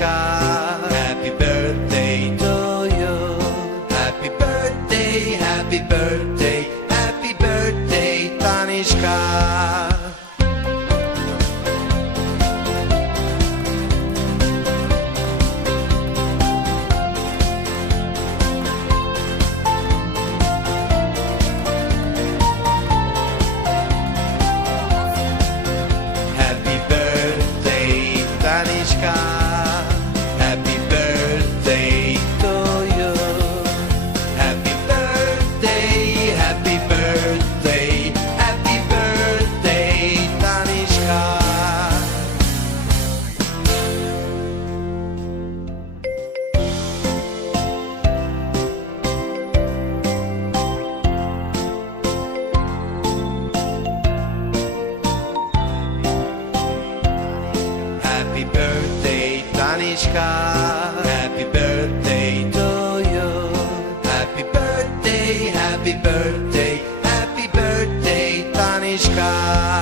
Tanishka. Happy birthday to you. Happy birthday, happy birthday, happy birthday, Tanishka. Happy birthday, Tanishka. Happy birthday to you. Happy birthday, happy birthday, happy birthday, Tanishka. Happy birthday, Tanishka. Happy birthday to you. Happy birthday, happy birthday, happy birthday, Tanishka.